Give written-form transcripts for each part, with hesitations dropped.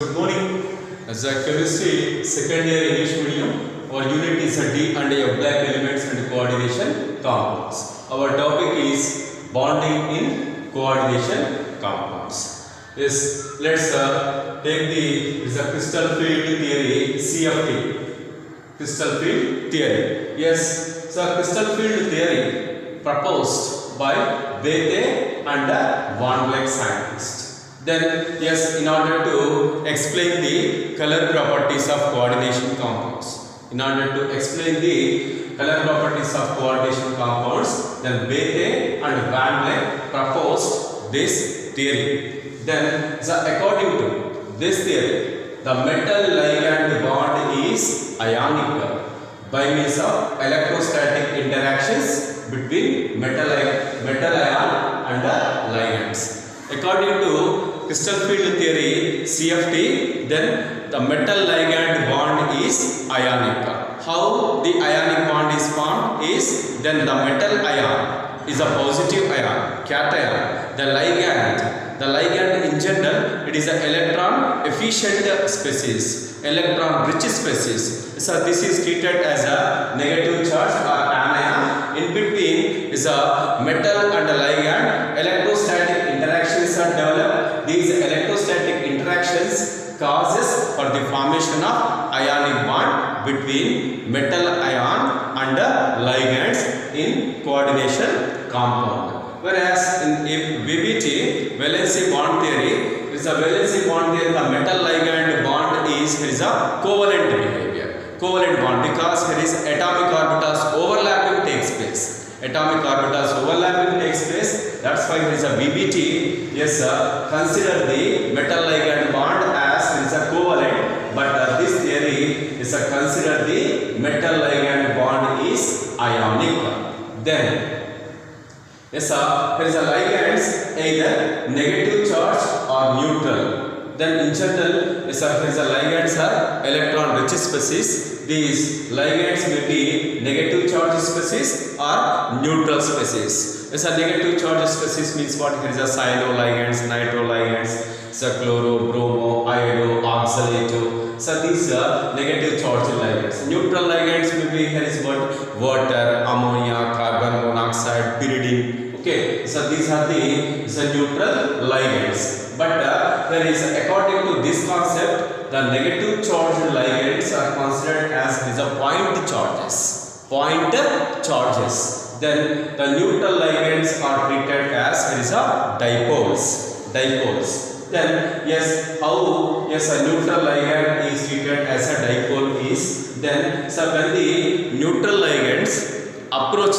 Good morning. As a chemistry second year English medium, our unit is a D and A of black elements and coordination compounds. Our topic is bonding in coordination compounds. Yes, let's take the crystal field theory, CFT. Crystal field theory. Yes, so crystal field theory proposed by Bethe and Van Vleck scientists. Then, yes, in order to explain the color properties of coordination compounds, then Bethe and Van Vleck proposed this theory. Then, so according to this theory, the metal ligand bond is ionic by means of electrostatic interactions between metal ion and ligands. According to crystal field theory CFT, then the metal ligand bond is ionic. How the ionic bond is formed is, then the metal ion is a positive ion, cation. The ligand in general, it is an electron efficient species, electron rich species. So this is treated as a negative charge or anion. In between is a metal and a ligand. Electrostatic interactions are developed. These electrostatic interactions causes for the formation of ionic bond between metal ion and ligands in coordination compound. Whereas in VBT, valency bond theory, is a valency bond theory, the metal ligand bond is a covalent behavior. Covalent bond, because here is atomic orbitals overlapping takes place. Atomic orbitals overlapping takes place. That's why here is a VBT. Yes, consider the metal ligand bond as is a covalent, but this theory is consider the metal ligand bond is ionic. Then yes, here is a ligands either negative charge or neutral. Then in general, yes, here is a ligands are electron rich species. These ligands may be negative charge species or neutral species. Yes, a negative charge species means what? Here is a cyano ligands, nitro ligands, so chloro, bromo, iodo, oxalato. So these are negative charge ligands. Neutral ligands may be, here is what? Water, ammonia, carbon monoxide, pyridine. Okay, so these are the neutral ligands. But there is, according to this concept, the negative charge ligands are considered as point charges. Point charges. Then the neutral ligands are treated as dipoles. Dipoles. Then yes, how a neutral ligand is treated as a dipole is, then so when the neutral ligands approach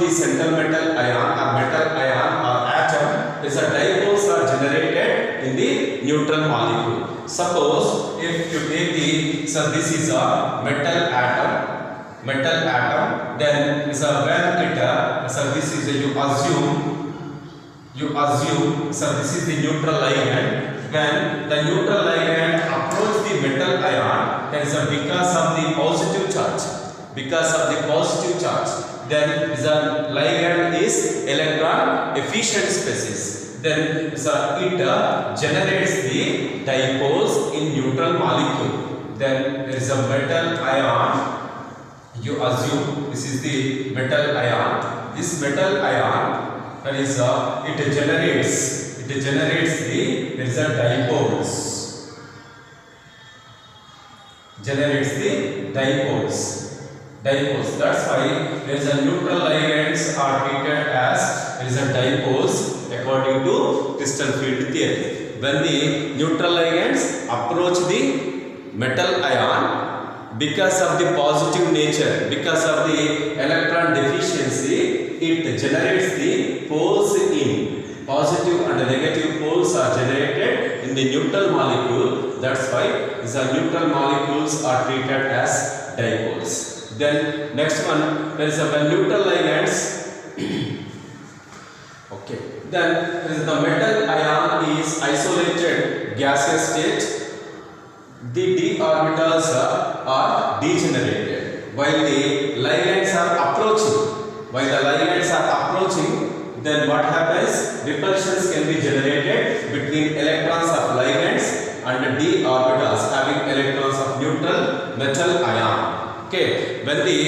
the central metal ion or atom, is a dipoles are generated in the neutral molecule. Suppose if you take this is a metal atom, then is a when it this is a, you assume so this is the neutral ligand. When the neutral ligand approach the metal ion, then because of the positive charge, then the ligand is electron efficient species. Then it generates the dipoles in neutral molecule. Then there is a metal ion. You assume this is the metal ion. This metal ion, that is it generates the dipoles. Generates the dipoles. That's why there is a neutral ligands are treated as there is a dipoles according to crystal field theory. When the neutral ligands approach the metal ion, because of the positive nature, because of the electron deficiency, it generates the poles in positive and negative poles are generated in the neutral molecule. That's why the neutral molecules are treated as dipoles. Then next one, there is a neutral ligands. Okay. Then there is the metal ion is isolated gaseous state. The d orbitals are degenerated while the ligands are approaching. then what happens? Repulsions can be generated between electrons of ligands and d orbitals having electrons of neutral metal ion. Okay, when the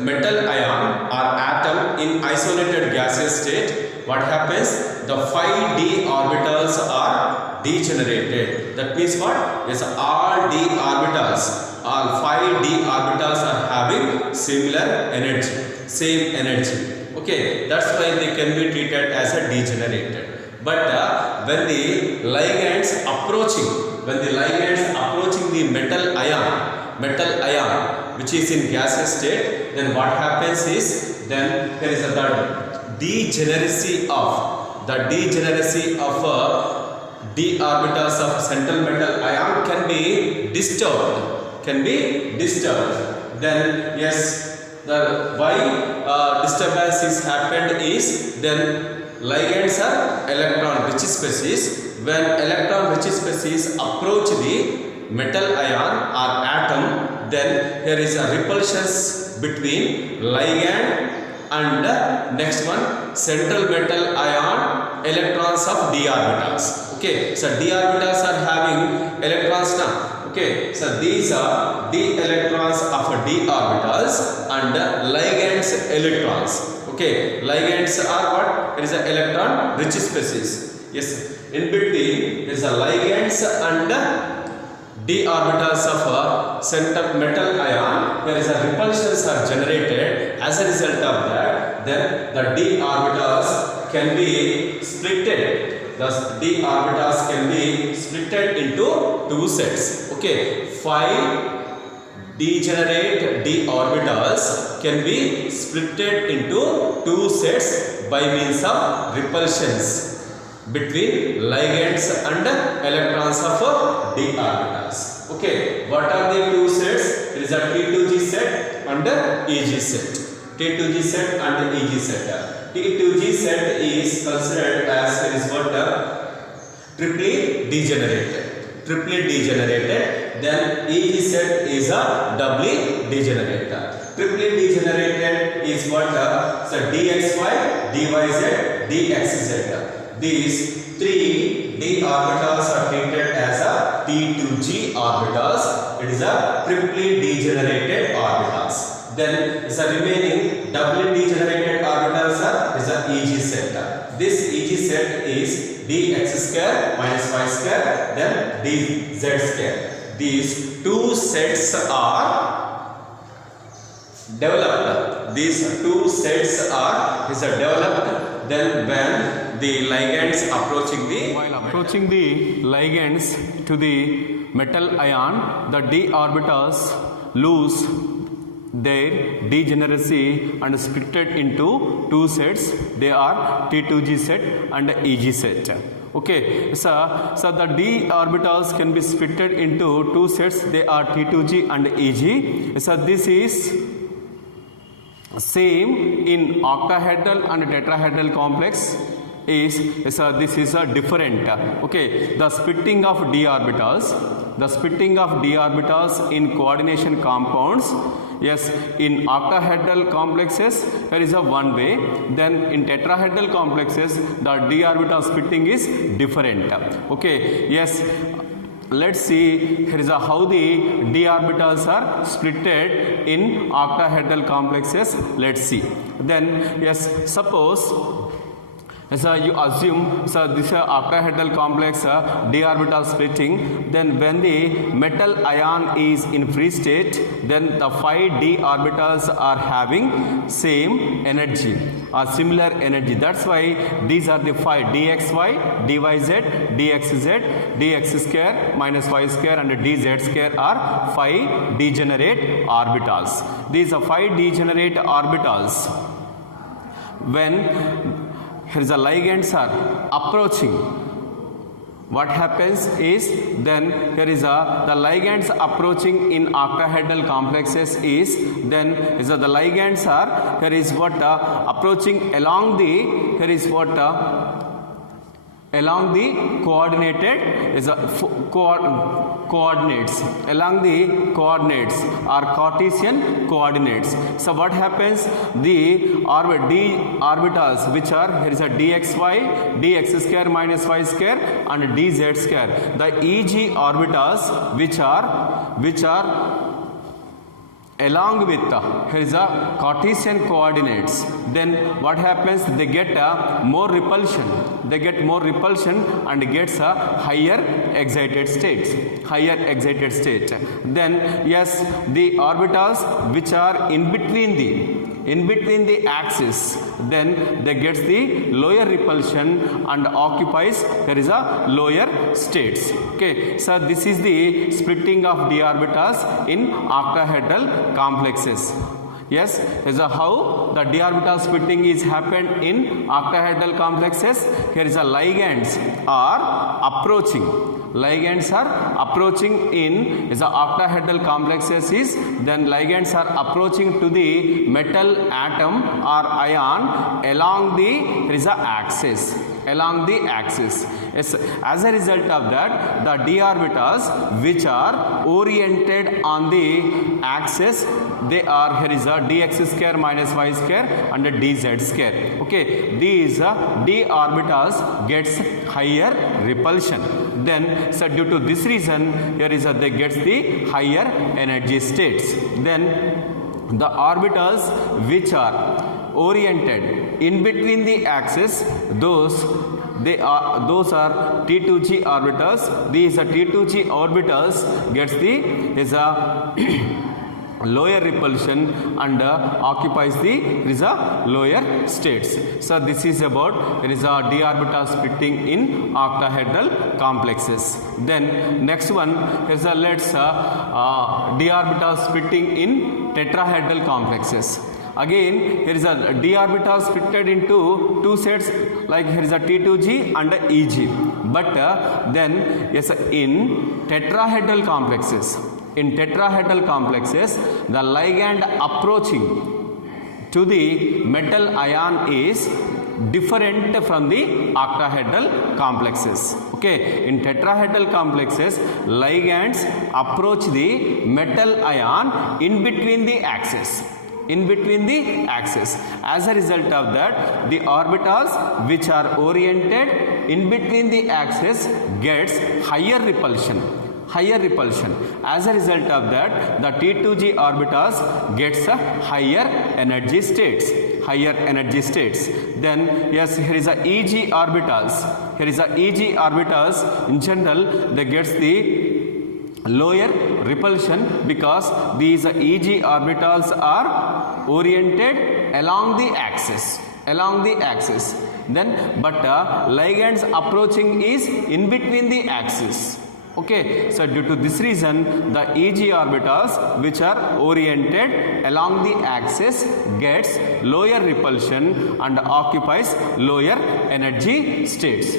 metal ion or atom in isolated gaseous state, what happens? The 5d orbitals are degenerated. That means what? Yes, all d orbitals, all 5d orbitals are having similar energy, same energy. Okay, that's why they can be treated as a degenerated. But when the ligands approaching the metal ion which is in gaseous state, then what happens is, then there is a degeneracy of d orbitals of central metal ion can be disturbed. Then yes, the why disturbance is happened is, then ligands are electron rich species. When electron rich species approach the metal ion or atom, then there is a repulsions between ligand and next one central metal ion electrons of d orbitals. Okay, so d orbitals are having electrons now. Okay, so these are d electrons of d orbitals and ligands electrons. Okay, ligands are what? It is an electron rich species. Yes, in between is a ligands and d orbitals of central metal ion. There is a repulsions are generated. As a result of that, then the d orbitals can be splitted. Thus, d orbitals can be splitted into two sets. Okay, 5 degenerate d orbitals can be splitted into two sets by means of repulsions between ligands and electrons of d orbitals. Okay, what are the two sets? It is a T2G set and EG set. T2G set and EG set. T2G set is considered as it is what? Triply degenerated. Then EG set is a doubly degenerated. Triply degenerated is what? So dxy, dyz, dxz. These three d orbitals are treated as a T2G orbitals. It is a triply degenerated orbitals. Then is a remaining doubly degenerated orbitals is a EG set. This EG set is dx square minus y square, then dz square. These two sets are developed. These two sets are developed. Then when the ligands approaching the ligands to the metal ion, the d orbitals lose their degeneracy and splitted into two sets. They are T2G set and EG set. Okay, so the d orbitals can be splitted into two sets. They are T2G and EG. So this is same in octahedral and tetrahedral complex. This is a different. Okay, the splitting of d orbitals in coordination compounds. Yes, in octahedral complexes there is a one way. Then in tetrahedral complexes the d orbital splitting is different. Okay, yes, let's see here is how the d orbitals are splitted in octahedral complexes. Let's see. Then yes, suppose you assume this octahedral complex d orbital splitting. Then when the metal ion is in free state, then the 5 d orbitals are having same energy or similar energy. That's why these are the 5 dxy, dyz, dxz, dx square minus y square and dz square are 5 degenerate orbitals. These are 5 degenerate orbitals. When here is the ligands are approaching, what happens is, then here is the ligands approaching in octahedral complexes is, then is the ligands are here is what approaching along the, here is what along the coordinated is a coordinates, along the coordinates or Cartesian coordinates. So what happens, the d orbitals which are, here is a dxy, dx square minus y square and dz square, the Eg orbitals which are along with here is a Cartesian coordinates, then what happens, they get more repulsion, and gets a higher excited state. Then yes, the orbitals which are in between the axis, then they gets the lower repulsion and occupies, there is a lower states. Okay, so this is the splitting of d orbitals in octahedral complexes. Yes, is how the d orbital splitting is happened in octahedral complexes. Here is a ligands are approaching in is the octahedral complexes is, then ligands are approaching to the metal atom or ion along the, there is a axis, Yes, as a result of that, the d orbitals which are oriented on the axis, they are, here is a dx square minus y square and dz square. Okay, these d orbitals gets higher repulsion. Then so due to this reason, here is they gets the higher energy states. Then the orbitals which are oriented in between the axis, those are T2g orbitals. These are T2g orbitals gets the is a lower repulsion and occupies the lower states. So this is about d orbital splitting in octahedral complexes. Then next one is let's d orbital splitting in tetrahedral complexes. Again, here is a d orbital splitted into two sets, like here is a T2g and Eg. But then yes, in tetrahedral complexes, the ligand approaching to the metal ion is different from the octahedral complexes. Okay, in tetrahedral complexes, ligands approach the metal ion in between the axis. As a result of that, the orbitals which are oriented in between the axis gets higher repulsion. As a result of that, the T2g orbitals gets a higher energy states. Then yes, here is a Eg orbitals. In general, they gets the lower repulsion because these Eg orbitals are oriented along the axis. Then but ligands approaching is in between the axis. Okay, so due to this reason, the Eg orbitals which are oriented along the axis gets lower repulsion and occupies lower energy states.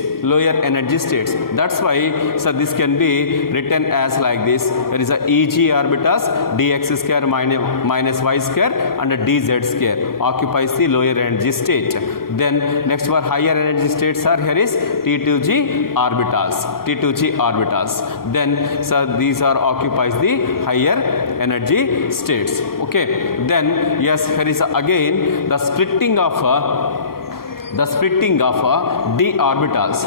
That's why, so this can be written as like this. There is a Eg orbitals dx square minus y square and dz square occupies the lower energy state. Then next one, higher energy states are, here is T2g orbitals. Then so these are occupies the higher energy states. Okay, then yes, here is again the splitting of d orbitals.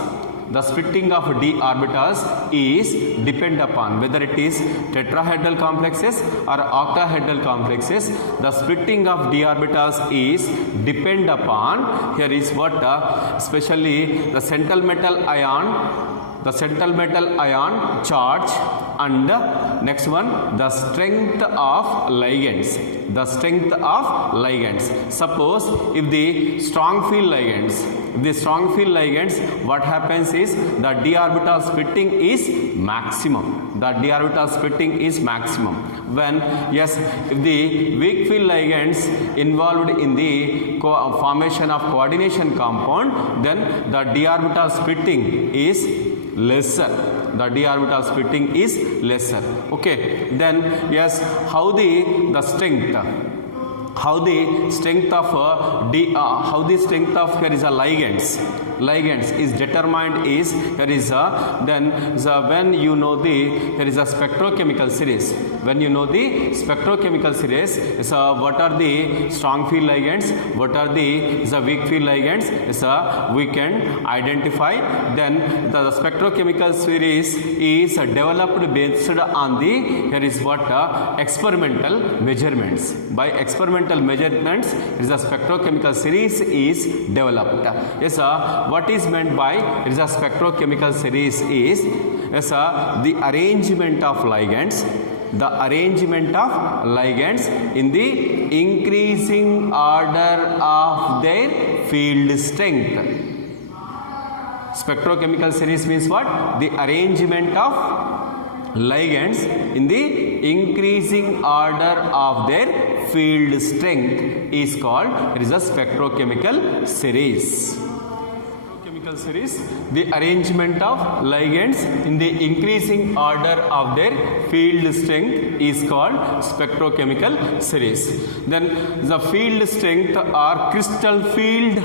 The splitting of d orbitals is depend upon whether it is tetrahedral complexes or octahedral complexes. The splitting of d orbitals is depend upon, here is what especially the central metal ion charge, and next one, the strength of ligands. Suppose if the strong field ligands, what happens is the d orbital splitting is maximum. When yes, if the weak field ligands involved in the formation of coordination compound, then the d orbital splitting is lesser. Okay, then yes, how the strength of here is a ligands. ligands is determined is there is a then the when you know the there is a spectrochemical series. When you know the spectrochemical series, so what are the strong field ligands, what are the weak field ligands, so we can identify. Then the spectrochemical series is developed based on the here is what experimental measurements. By experimental measurements, is a spectrochemical series is developed. Yes, what is meant by is a spectrochemical series is yes, the arrangement of ligands. The arrangement of ligands in the increasing order of their field strength. Spectrochemical series means what? The arrangement of ligands in the increasing order of their field strength is called it is a spectrochemical series. Series, the arrangement of ligands in the increasing order of their field strength is called spectrochemical series. Then the field strength or crystal field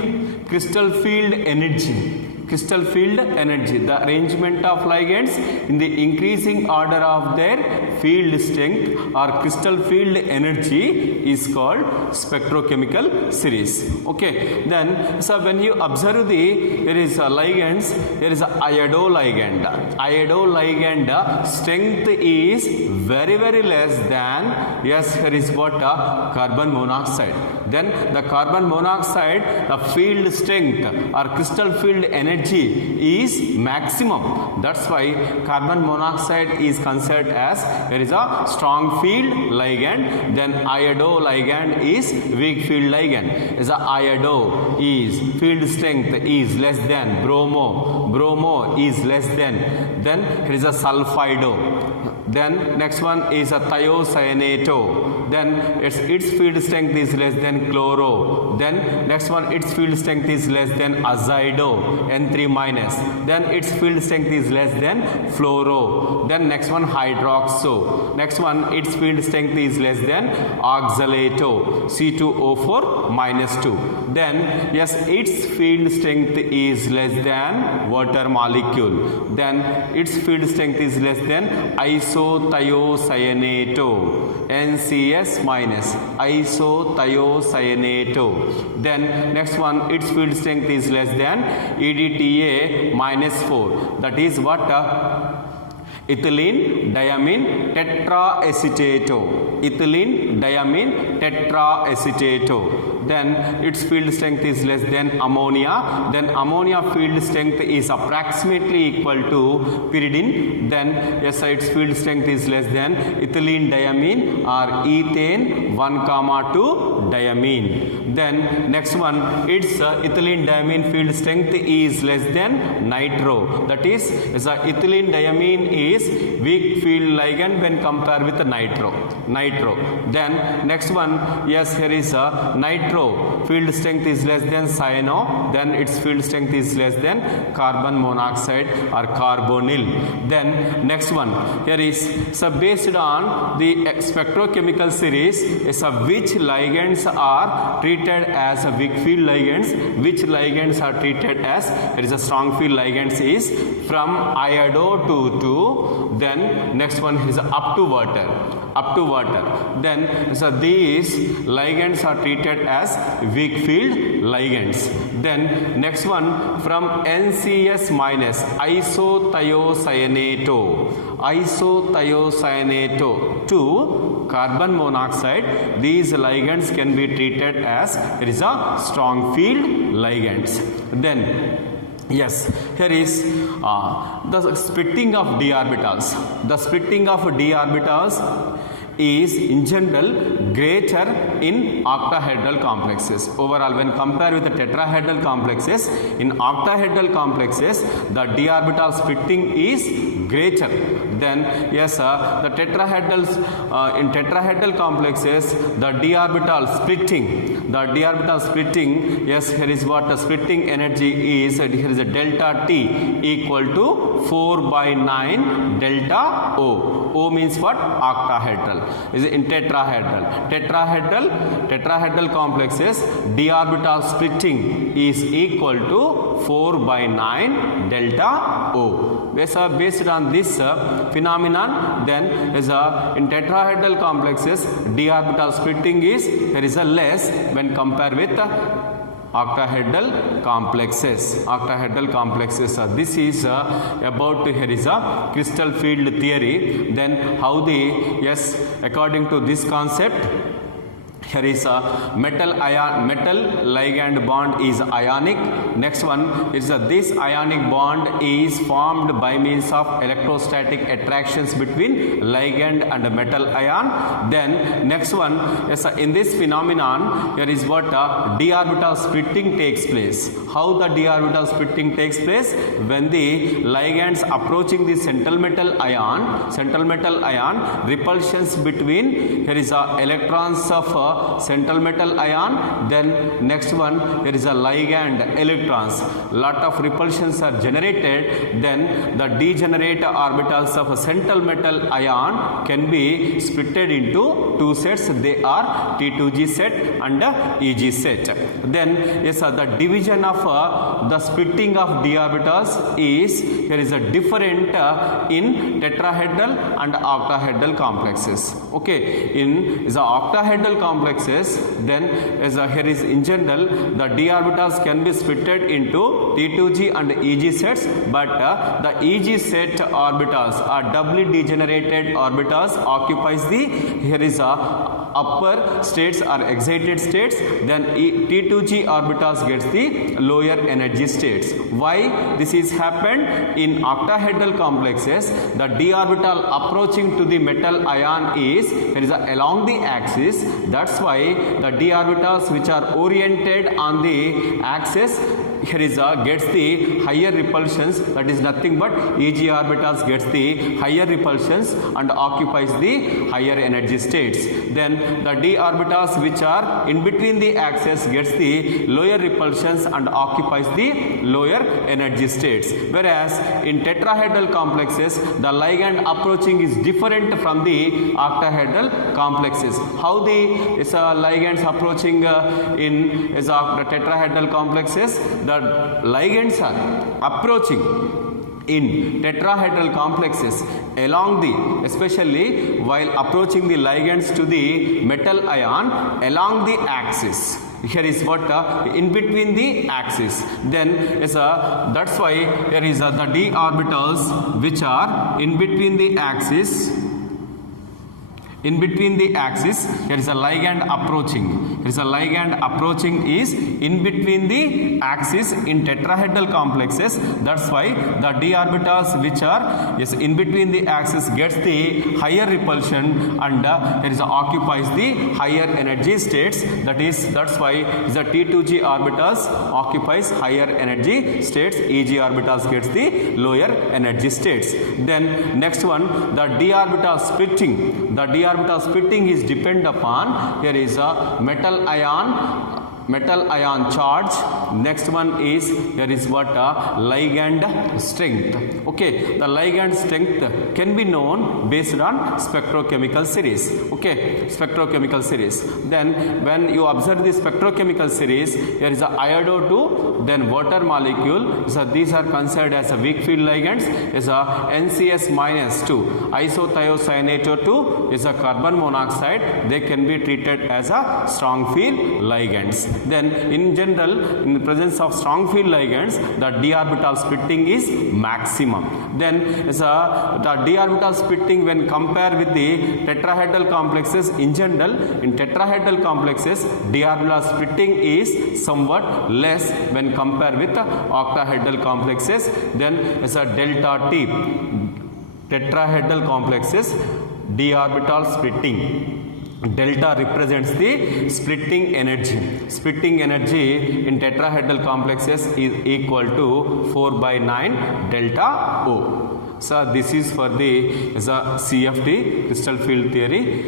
energy. Crystal field energy, the arrangement of ligands in the increasing order of their field strength or crystal field energy is called spectrochemical series. Okay, then so when you observe the there is a ligands, there is a iodo ligand. Iodo ligand strength is very less than yes there is what carbon monoxide. Then the carbon monoxide, the field strength or crystal field energy is maximum. That's why carbon monoxide is considered as there is a strong field ligand. Then iodo ligand is weak field ligand. Is a iodo is field strength is less than bromo is less than. Then there is a sulfido. Then next one is a thiocyanato. Then its field strength is less than chloro. Then next one its field strength is less than azido, N3 minus. Then its field strength is less than fluoro. Then next one hydroxo. Next one its field strength is less than oxalato, C2O4 minus 2. Then yes its field strength is less than water molecule. Then its field strength is less than isothiocyanato, NCS minus, isothiocyanato. Then next one its field strength is less than EDTA minus 4. That is what ethylene diamine tetraacetato. Ethylene diamine tetraacetato. Then its field strength is less than ammonia. Then ammonia field strength is approximately equal to pyridine. Then yes its field strength is less than ethylene diamine or ethane 1,2 diamine. Then next one its ethylene diamine field strength is less than nitro. That is ethylene diamine is weak field ligand when compared with nitro. Then next one yes here is nitro field strength is less than cyano. Then its field strength is less than carbon monoxide or carbonyl. Then next one here is based on the spectrochemical series is which ligands are treated as weak field ligands, which ligands are treated as it is a strong field ligands is from iodo to then next one is up to water. Then these ligands are treated as weak field ligands. Then next one from NCS minus, isothiocyanato to carbon monoxide. These ligands can be treated as it is a strong field ligands. Then yes, here is the splitting of d orbitals. The splitting of d orbitals is in general greater in octahedral complexes. Overall, when compared with the tetrahedral complexes, in octahedral complexes, the d orbital splitting is greater. Then yes, the tetrahedral in tetrahedral complexes, the d orbital splitting the d orbital splitting, yes, here is what the splitting energy is. Here is a delta T equal to 4 by 9 delta O. O means what? Octahedral. Is in tetrahedral. Tetrahedral complexes d orbital splitting is equal to 4 by 9 delta O. Based on this phenomenon, then is in tetrahedral complexes d orbital splitting is there is a less when compared with octahedral complexes. This is about here is a crystal field theory. Then how the, yes, according to this concept, here is a metal ligand bond is ionic. Next one is this ionic bond is formed by means of electrostatic attractions between ligand and metal ion. Then next one is in this phenomenon, here is what d orbital splitting takes place. How the d orbital splitting takes place? When the ligands approaching the central metal ion, repulsions between, here is a electrons of central metal ion. Then next one, there is a ligand electrons. Lot of repulsions are generated. Then the degenerate orbitals of a central metal ion can be splitted into two sets. They are T2G set and EG set. Then yes, the division of the splitting of d orbitals is there is a different in tetrahedral and octahedral complexes. Okay, in the octahedral complexes, then as here is in general the d orbitals can be splitted into T2G and EG sets, but the EG set orbitals are doubly degenerated orbitals occupies the, here is a upper states or excited states. Then T2G orbitals gets the lower energy states. Why this is happened? In octahedral complexes, the d orbital approaching to the metal ion is there is a along the axis. That's why the d orbitals which are oriented on the axis, here is gets the higher repulsions, that is nothing but EG orbitals gets the higher repulsions and occupies the higher energy states. Then the d orbitals which are in between the axis gets the lower repulsions and occupies the lower energy states. Whereas in tetrahedral complexes, the ligand approaching is different from the octahedral complexes. How the ligands approaching in the tetrahedral complexes? The ligands are approaching in tetrahedral complexes along the, especially while approaching the ligands to the metal ion along the axis. Here is what in between the axis. Then is that's why there is the d orbitals which are in between the axis. In between the axis, there is a ligand approaching. There is a ligand approaching is in between the axis in tetrahedral complexes. That's why the d orbitals which are yes in between the axis gets the higher repulsion and there is occupies the higher energy states. That's why the T2G orbitals occupies higher energy states. EG orbitals gets the lower energy states. Then next one, the d orbital splitting. The d orbital splitting is depend upon, here is a metal ion charge. Next one is there is what ligand strength. Okay, the ligand strength can be known based on spectrochemical series. Okay, spectrochemical series. Then when you observe the spectrochemical series, there is a iodo2, then water molecule. So these are considered as a weak field ligands. Is a NCS-2 isothiocyanate2 is a carbon monoxide. They can be treated as a strong field ligands. Then in general, in the presence of strong field ligands, the d orbital splitting is maximum. Then the d orbital splitting when compared with the tetrahedral complexes, in general in tetrahedral complexes d orbital splitting is somewhat less when compared with the octahedral complexes. Then as a delta T, tetrahedral complexes d orbital splitting. Delta represents the splitting energy. Splitting energy in tetrahedral complexes is equal to 4 by 9 delta O. So this is for the CFT, crystal field theory.